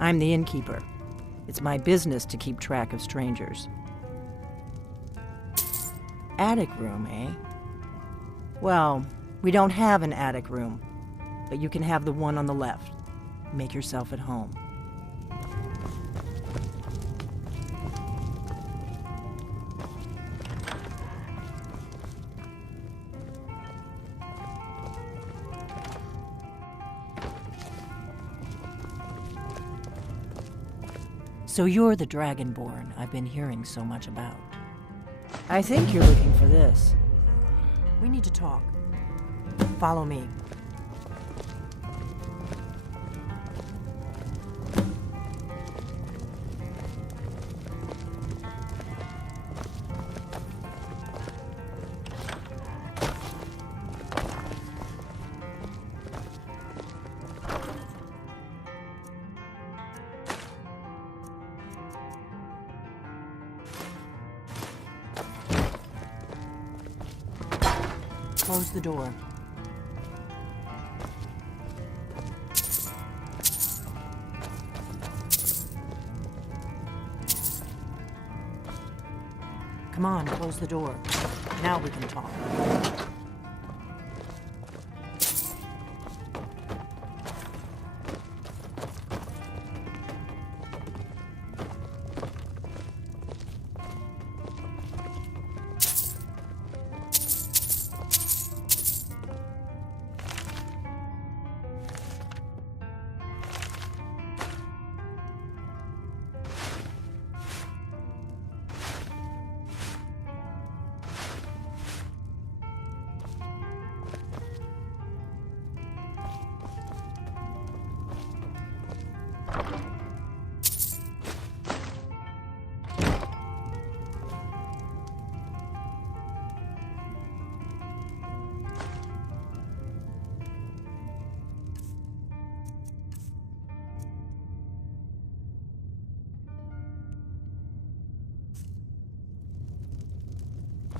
I'm the innkeeper. It's my business to keep track of strangers. Attic room, eh? Well, we don't have an attic room, but you can have the one on the left. Make yourself at home. So you're the Dragonborn I've been hearing so much about. I think you're looking for this. We need to talk. Follow me. Close the door. Come on, close the door. Now we can talk.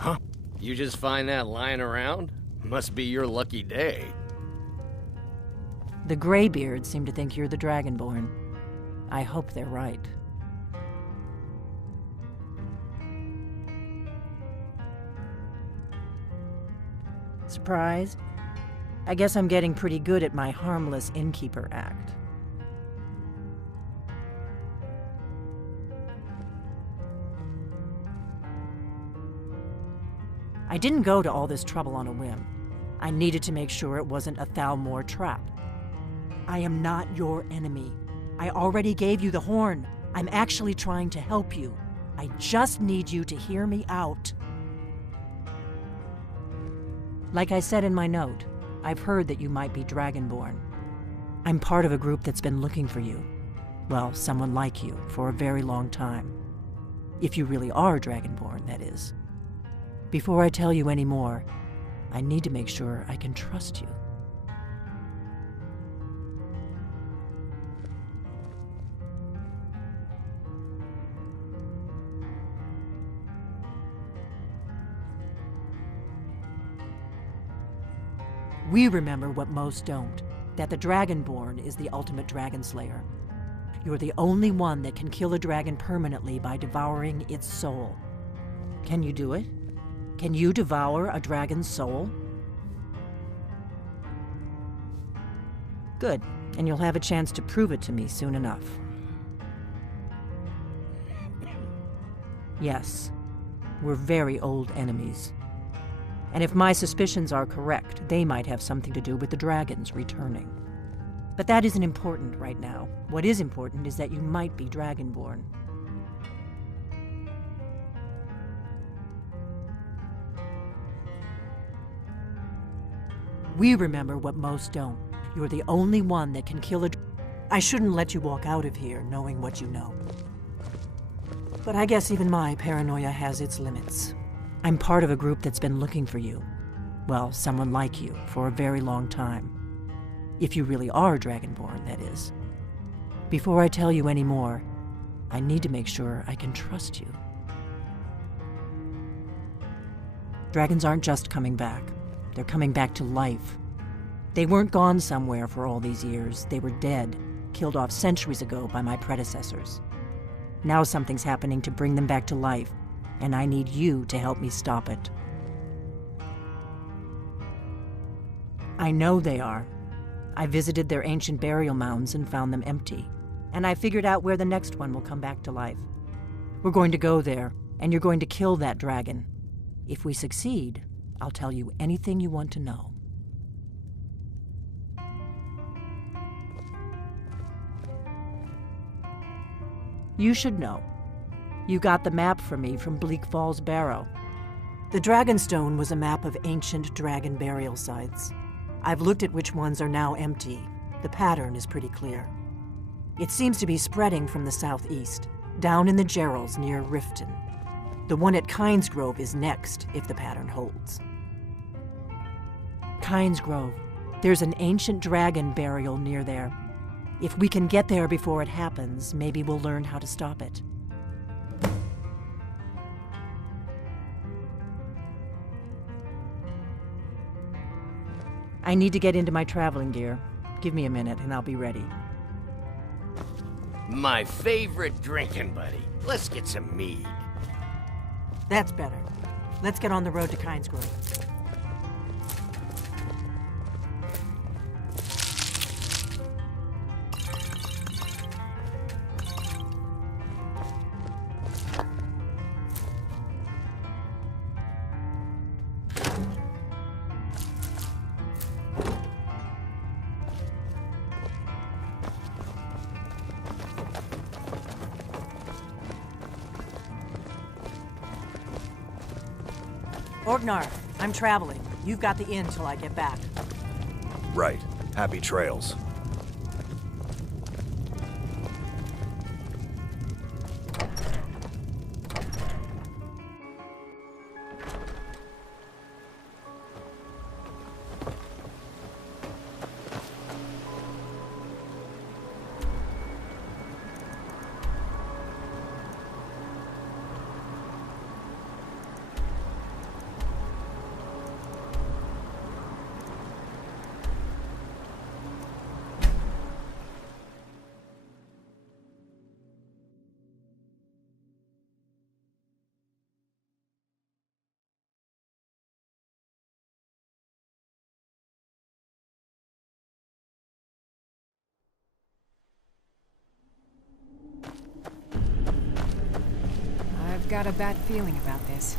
Huh? You just find that lying around? Must be your lucky day. The Greybeards seem to think you're the Dragonborn. I hope they're right. Surprised? I guess I'm getting pretty good at my harmless innkeeper act. I didn't go to all this trouble on a whim. I needed to make sure it wasn't a Thalmor trap. I am not your enemy. I already gave you the horn. I'm actually trying to help you. I just need you to hear me out. Like I said in my note, I've heard that you might be Dragonborn. I'm part of a group that's been looking for you. Well, someone like you, for a very long time. If you really are Dragonborn, that is. Before I tell you any more, I need to make sure I can trust you. We remember what most don't, that the Dragonborn is the ultimate dragon slayer. You're the only one that can kill a dragon permanently by devouring its soul. Can you do it? Can you devour a dragon's soul? Good, and you'll have a chance to prove it to me soon enough. Yes, we're very old enemies. And if my suspicions are correct, they might have something to do with the dragons returning. But that isn't important right now. What is important is that you might be Dragonborn. We remember what most don't. You're the only one that can kill a... I shouldn't let you walk out of here knowing what you know. But I guess even my paranoia has its limits. I'm part of a group that's been looking for you. Well, someone like you, for a very long time. If you really are Dragonborn, that is. Before I tell you any more, I need to make sure I can trust you. Dragons aren't just coming back. They're coming back to life. They weren't gone somewhere for all these years. They were dead, killed off centuries ago by my predecessors. Now something's happening to bring them back to life, and I need you to help me stop it. I know they are. I visited their ancient burial mounds and found them empty, and I figured out where the next one will come back to life. We're going to go there, and you're going to kill that dragon. If we succeed, I'll tell you anything you want to know. You should know. You got the map for me from Bleak Falls Barrow. The Dragonstone was a map of ancient dragon burial sites. I've looked at which ones are now empty. The pattern is pretty clear. It seems to be spreading from the southeast, down in the Gerals near Riften. The one at Kynesgrove is next, if the pattern holds. Kynesgrove. There's an ancient dragon burial near there. If we can get there before it happens, maybe we'll learn how to stop it. I need to get into my traveling gear. Give me a minute and I'll be ready. My favorite drinking buddy. Let's get some mead. That's better. Let's get on the road to Kynesgrove. Orgnar, I'm traveling. You've got the inn till I get back. Right. Happy trails. I've got a bad feeling about this.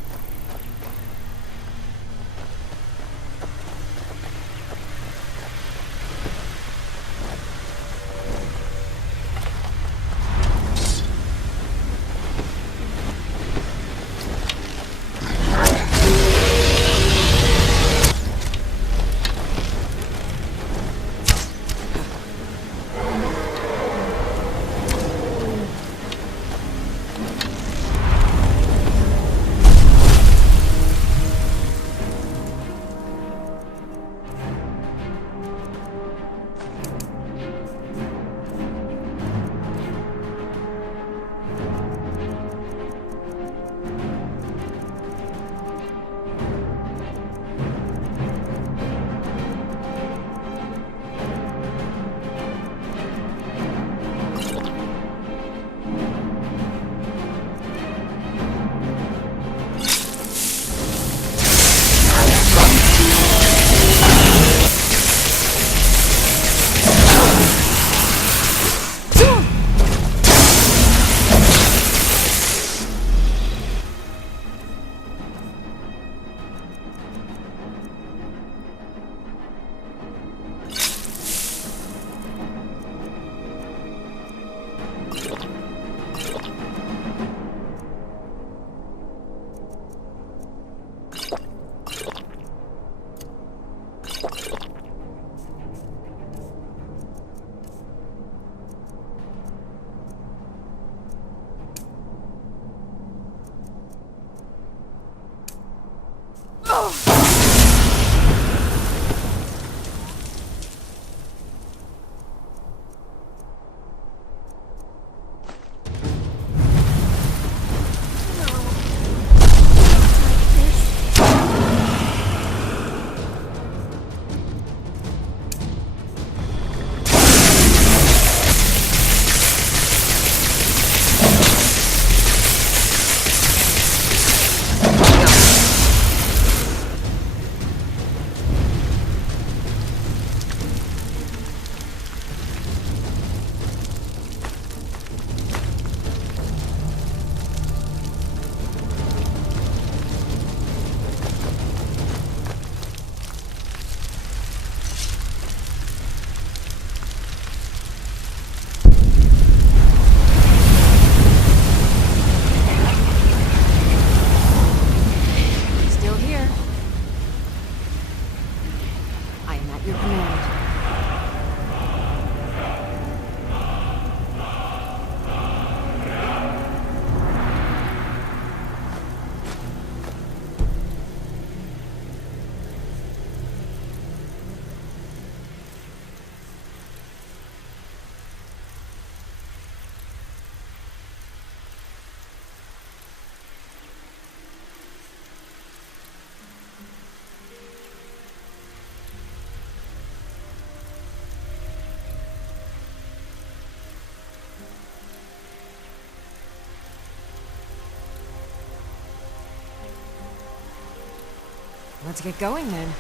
Let's get going then.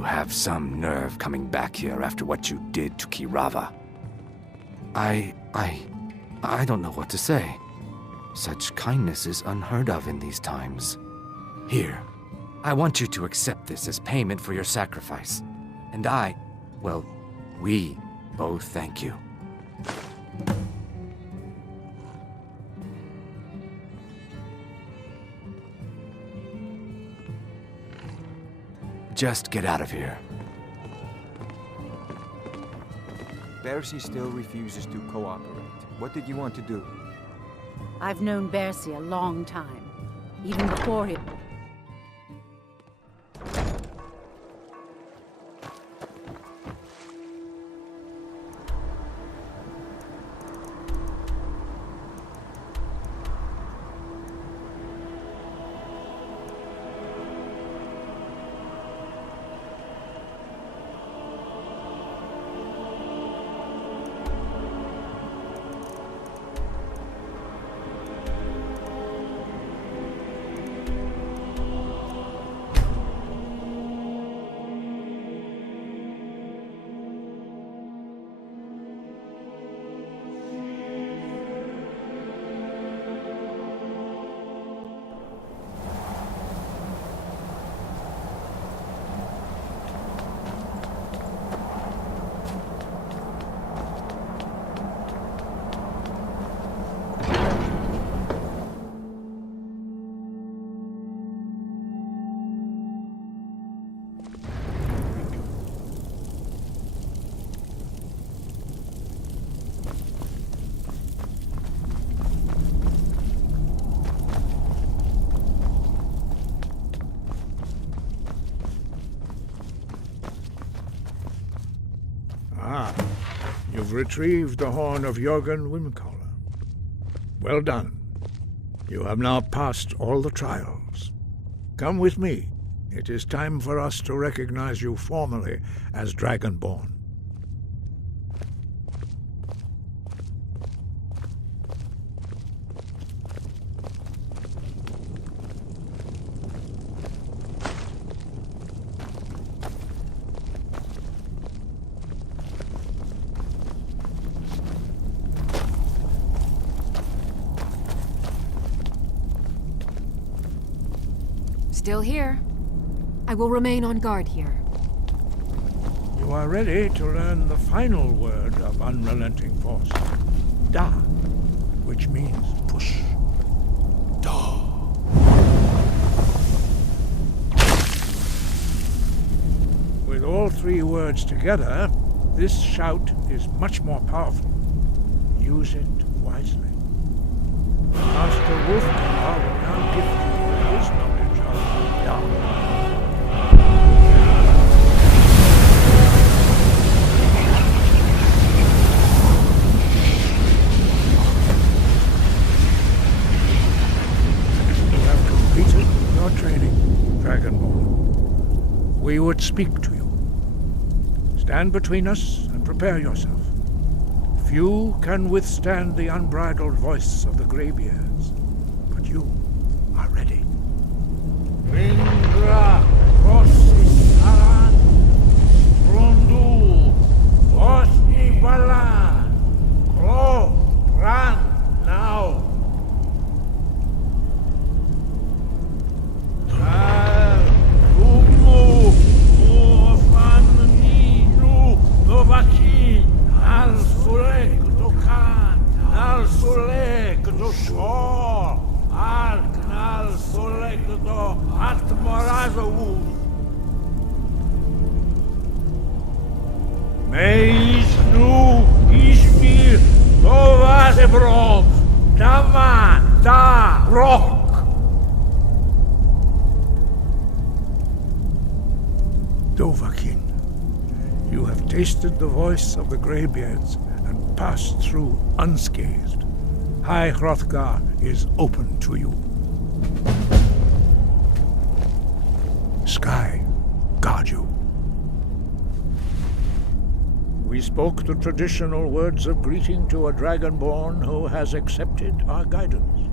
You have some nerve coming back here after what you did to Kirava. I don't know what to say. Such kindness is unheard of in these times. Here, I want you to accept this as payment for your sacrifice. And we both thank you. Just get out of here. Bersi still refuses to cooperate. What did you want to do? I've known Bersi a long time, even before he... You've retrieved the horn of Jörgen Wimcollar. Well done. You have now passed all the trials. Come with me. It is time for us to recognize you formally as Dragonborn. Still here. I will remain on guard here. You are ready to learn the final word of unrelenting force. Da, which means push. Da. With all three words together, this shout is much more powerful. Use it wisely. Master Wolfgar will now gift you with his knowledge of Da. Your training, Dragonborn. We would speak to you. Stand between us and prepare yourself. Few can withstand the unbridled voice of the Greybeards, but you are ready. Ringra, Rossi, Aran, Rondu, Osni Balan, Kro, Ran, now. Meis nu ismir Dovasebrom Dama da rock. Dovahkiin, you have tasted the voice of the Greybeards and passed through unscathed. High Hrothgar is open to you. Sky, guard you. We spoke the traditional words of greeting to a Dragonborn who has accepted our guidance.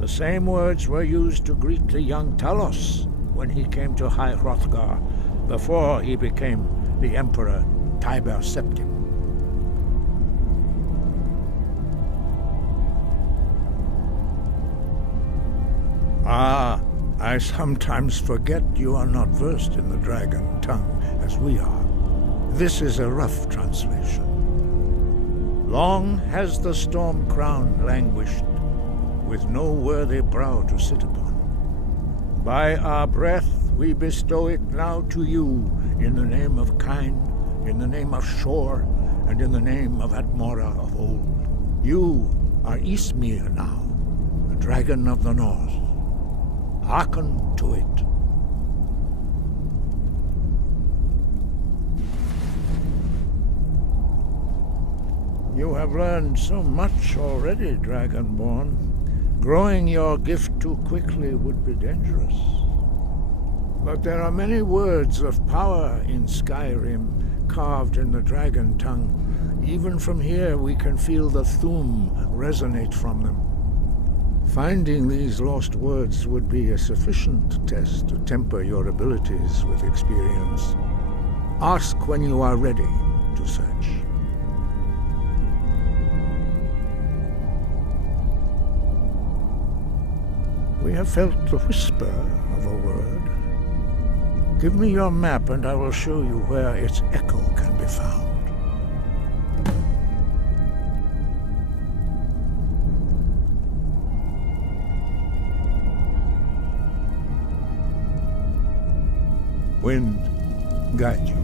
The same words were used to greet the young Talos when he came to High Hrothgar before he became the Emperor Tiber Septim. Ah, I sometimes forget you are not versed in the dragon tongue as we are. This is a rough translation. Long has the storm crown languished, with no worthy brow to sit upon. By our breath we bestow it now to you, in the name of Kine, in the name of Shor, and in the name of Atmora of old. You are Ismir now, the dragon of the north. Hearken to it. You have learned so much already, Dragonborn. Growing your gift too quickly would be dangerous. But there are many words of power in Skyrim, carved in the dragon tongue. Even from here we can feel the Thu'um resonate from them. Finding these lost words would be a sufficient test to temper your abilities with experience. Ask when you are ready to search. We have felt the whisper of a word. Give me your map and I will show you where its echo can be found. Wind, guide you.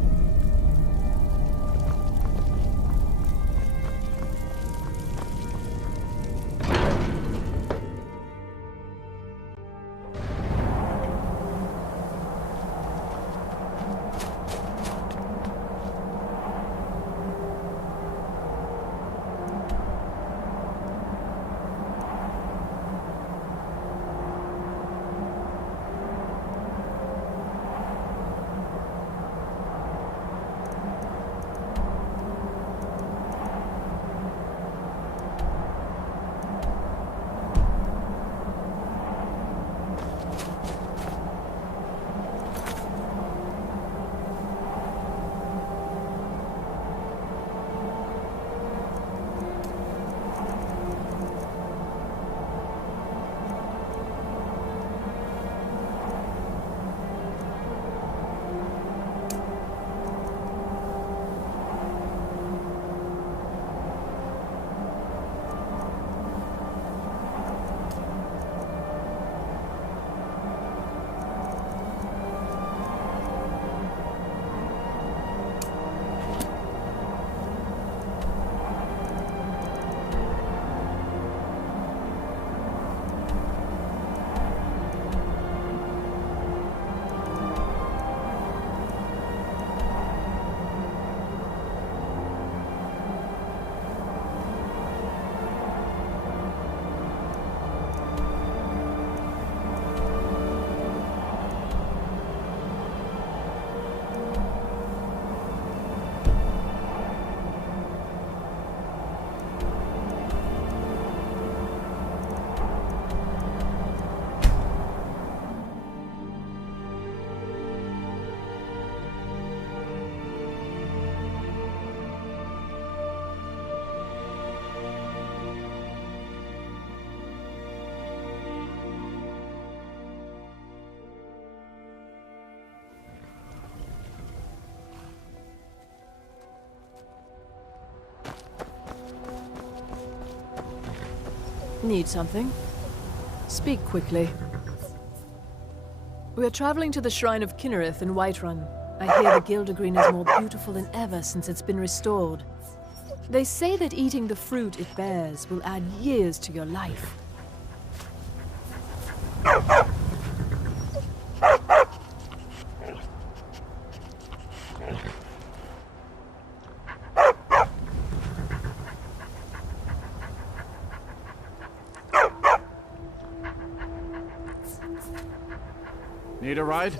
Need something? Speak quickly. We are traveling to the Shrine of Kinnereth in Whiterun. I hear the Gildergreen is more beautiful than ever since it's been restored. They say that eating the fruit it bears will add years to your life. Need a ride?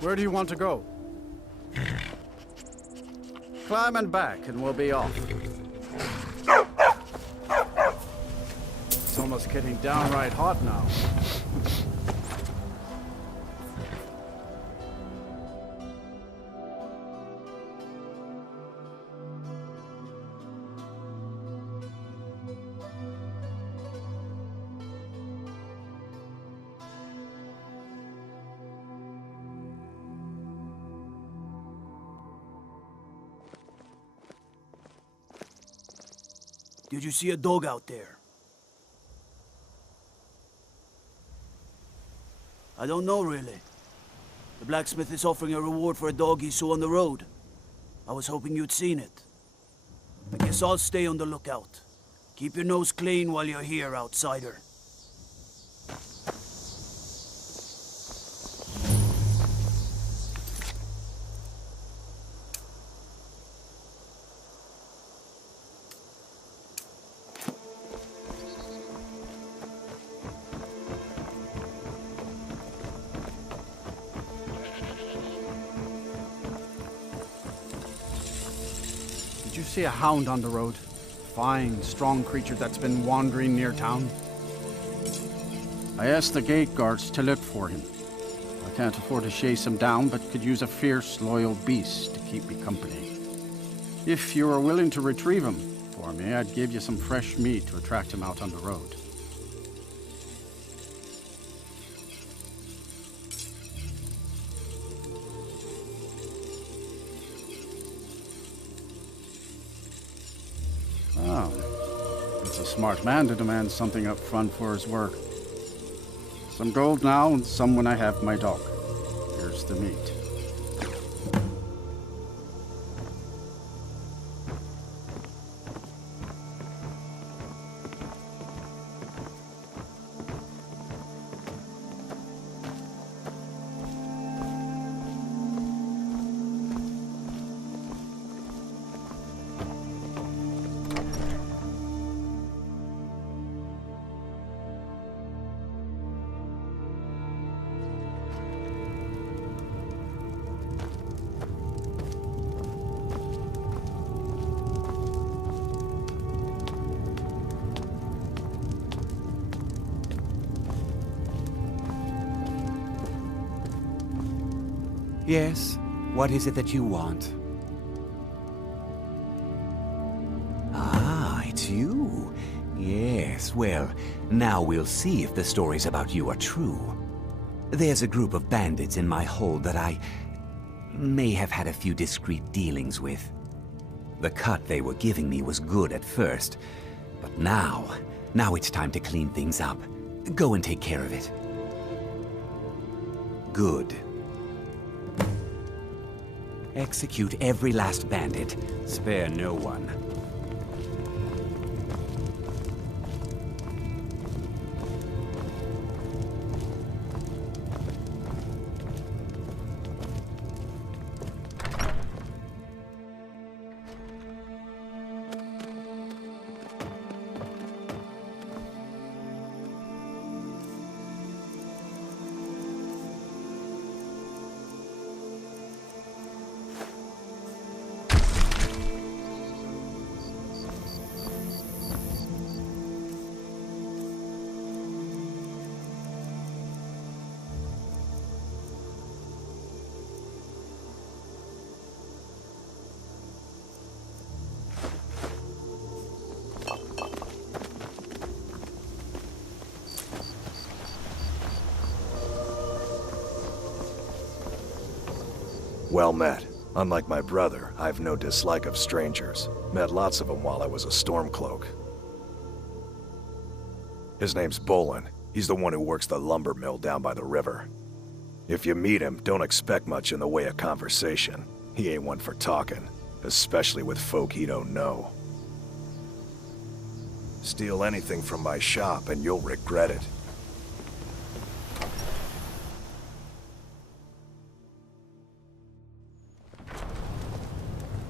Where do you want to go? Climb and back and we'll be off. It's almost getting downright hot now. Did you see a dog out there? I don't know, really. The blacksmith is offering a reward for a dog he saw on the road. I was hoping you'd seen it. I guess I'll stay on the lookout. Keep your nose clean while you're here, outsider. Did you see a hound on the road? Fine, strong creature that's been wandering near town. I asked the gate guards to look for him. I can't afford to chase him down, but could use a fierce, loyal beast to keep me company. If you are willing to retrieve him for me, I'd give you some fresh meat to attract him out on the road. Oh, it's a smart man to demand something up front for his work. Some gold now, and some when I have my dog. Here's the meat. Yes, what is it that you want? Ah, it's you. Yes, well, now we'll see if the stories about you are true. There's a group of bandits in my hold that I may have had a few discreet dealings with. The cut they were giving me was good at first, but now it's time to clean things up. Go and take care of it. Good. Execute every last bandit. Spare no one. Well met. Unlike my brother, I've no dislike of strangers. Met lots of them while I was a Stormcloak. His name's Bolin. He's the one who works the lumber mill down by the river. If you meet him, don't expect much in the way of conversation. He ain't one for talking, especially with folk he don't know. Steal anything from my shop and you'll regret it.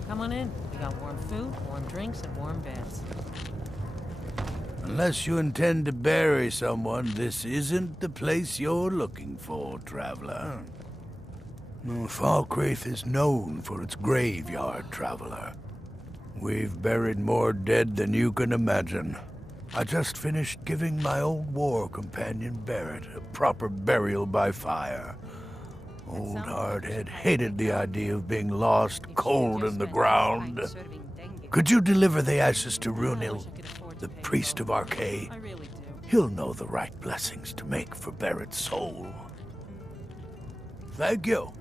Come on in. We got warm food, warm drinks, and warm beds. Unless you intend to bury someone, this isn't the place you're looking for, traveler. Falkreath is known for its graveyard, traveler. We've buried more dead than you can imagine. I just finished giving my old war companion Barrett a proper burial by fire. Old Hardhead hated the idea of being lost cold in the ground. Could you deliver the ashes to Runil, the priest of Arkay? He'll know the right blessings to make for Barrett's soul. Thank you.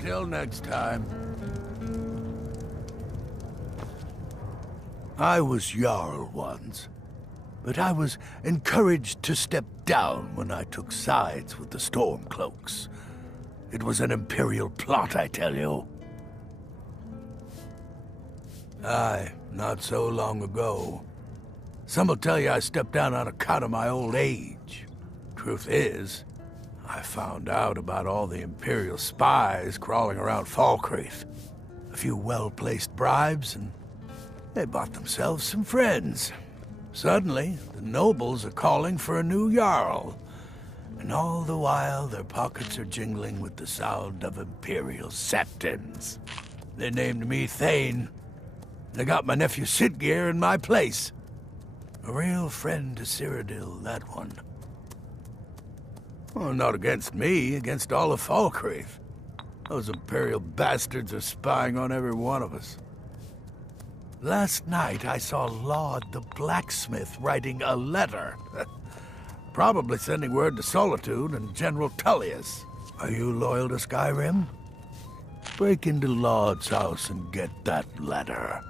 Till next time. I was Jarl once, but I was encouraged to step down when I took sides with the Stormcloaks. It was an Imperial plot, I tell you. Aye, not so long ago. Some will tell you I stepped down on account of my old age. Truth is, I found out about all the Imperial spies crawling around Falkreath. A few well-placed bribes, and they bought themselves some friends. Suddenly, the nobles are calling for a new Jarl. And all the while, their pockets are jingling with the sound of Imperial septons. They named me Thane. They got my nephew Sitgeir in my place. A real friend to Cyrodiil, that one. Well, not against me, against all of Falkreath. Those Imperial bastards are spying on every one of us. Last night, I saw Laud the blacksmith writing a letter. Probably sending word to Solitude and General Tullius. Are you loyal to Skyrim? Break into Laud's house and get that letter.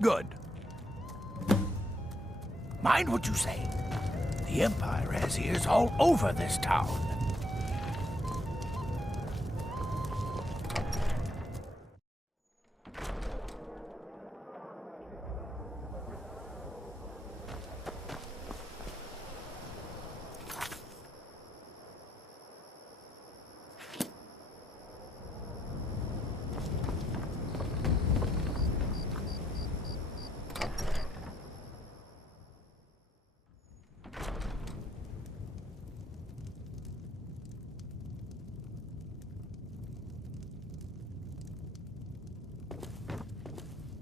Good. Mind what you say. The Empire has ears all over this town.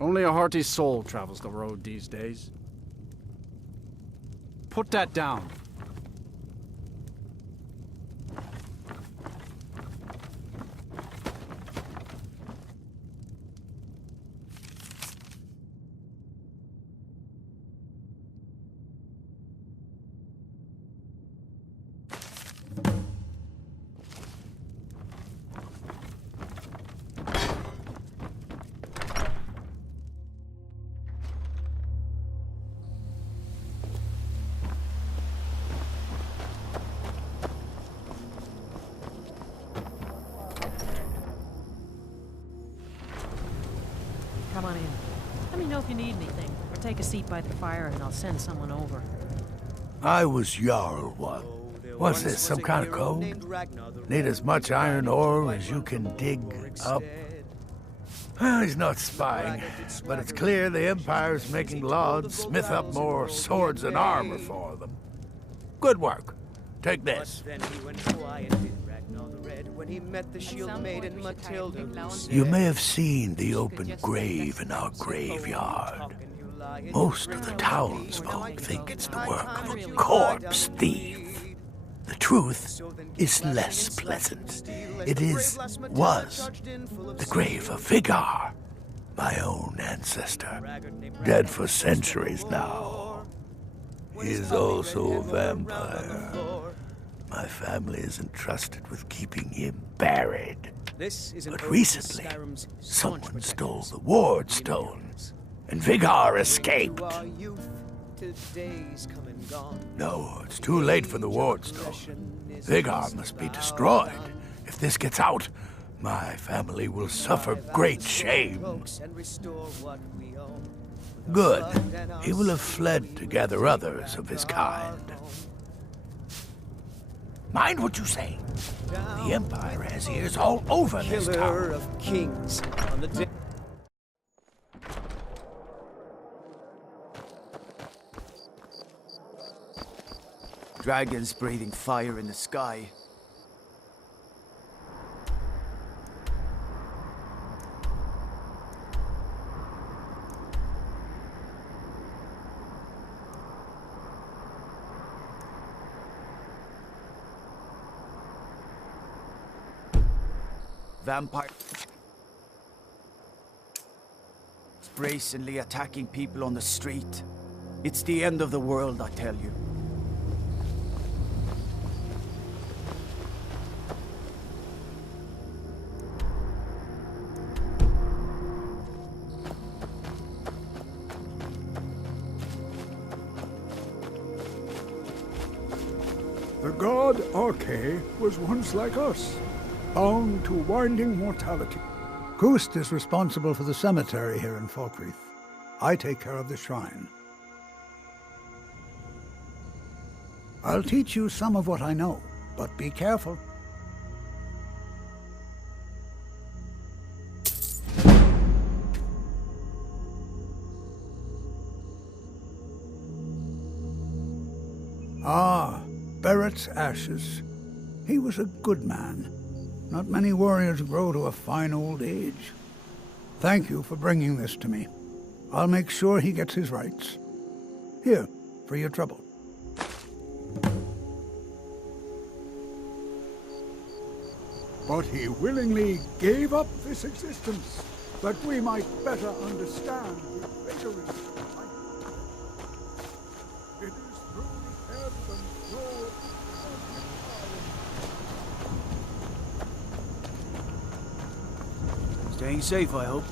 Only a hearty soul travels the road these days. Put that down. Come on in. Let me know if you need anything, or take a seat by the fire and I'll send someone over. I was Jarl once. What's this, some kind of code? Need as much iron ore as you can dig up? Well, he's not spying, but it's clear the Empire's making Laud smith up more swords and armor for them. Good work. Take this. You may have seen the open grave in our graveyard. Most of the townsfolk think it's the work of a corpse thief. The truth is less pleasant. It was the grave of Vigar, my own ancestor, dead for centuries now. He is also a vampire. My family is entrusted with keeping him buried. But recently, someone stole the Ward Stone, and Vigar escaped. No, it's too late for the Ward Stone. Vigar must be destroyed. If this gets out, my family will suffer great shame. Good. He will have fled to gather others of his kind. Mind what you say. The Empire has ears all over this town. Of kings on the day. Dragons breathing fire in the sky. Vampire brazenly attacking people on the street. It's the end of the world, I tell you. The god Arche was once like us, bound to winding mortality. Kust is responsible for the cemetery here in Falkreath. I take care of the shrine. I'll teach you some of what I know, but be careful. Ah, Barrett's ashes. He was a good man. Not many warriors grow to a fine old age. Thank you for bringing this to me. I'll make sure he gets his rights. Here, for your trouble. But he willingly gave up this existence, that we might better understand the vagaries of life. It is through the ebb and flow of Staying safe, I hope.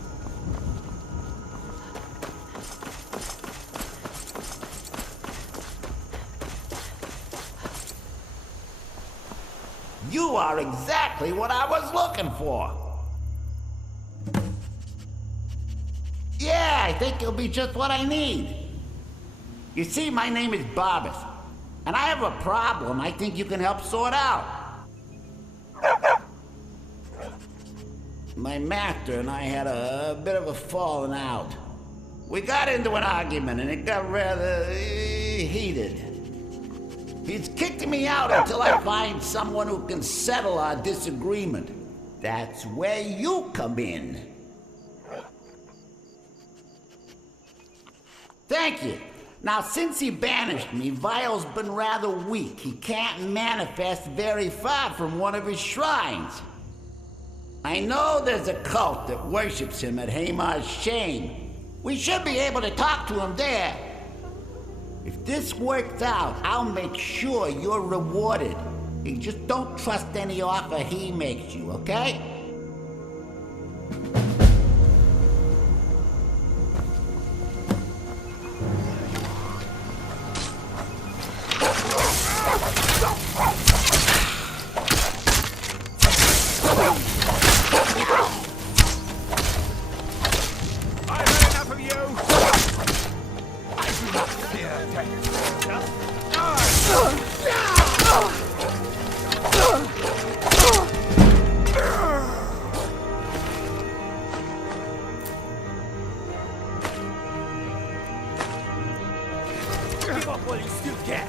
You are exactly what I was looking for. Yeah, I think you'll be just what I need. You see, my name is Barbas, and I have a problem I think you can help sort out. My master and I had a bit of a falling out. We got into an argument and it got rather heated. He's kicked me out until I find someone who can settle our disagreement. That's where you come in. Thank you. Now, since he banished me, Vile's been rather weak. He can't manifest very far from one of his shrines. I know there's a cult that worships him at Hamar's Shame. We should be able to talk to him there. If this works out, I'll make sure you're rewarded. You just don't trust any offer he makes you, okay? Give up while you still can.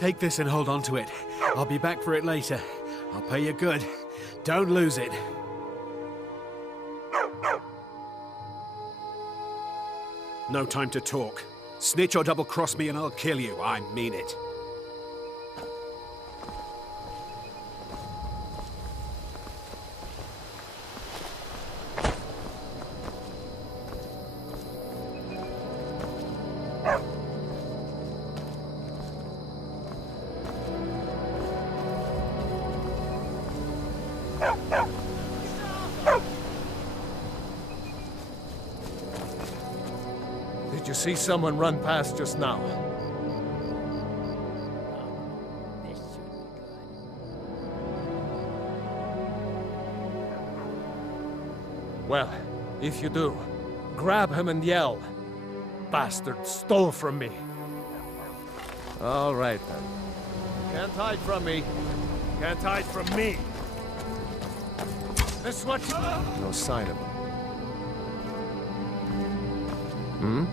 Take this and hold on to it. I'll be back for it later. I'll pay you good. Don't lose it. No time to talk. Snitch or double-cross me and I'll kill you. I mean it. Did you see someone run past just now? Well, if you do, grab him and yell, "Bastard stole from me!" All right, then. Can't hide from me. Can't hide from me. This what you... No sign of him. Hmm?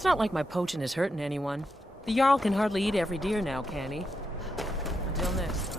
It's not like my poaching is hurting anyone. The Jarl can hardly eat every deer now, can he? Until next.